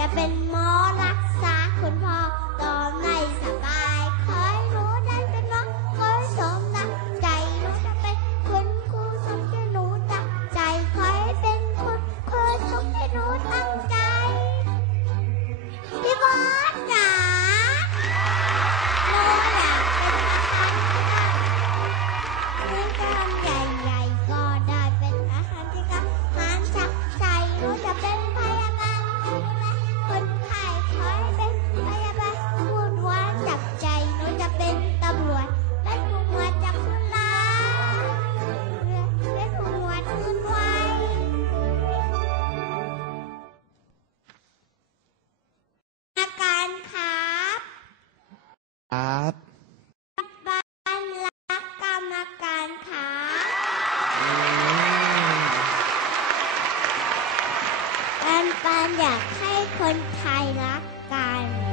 Yeah. ครับบ้านรักกรรมการครับปัปันอยากให้คนไทยรักกัน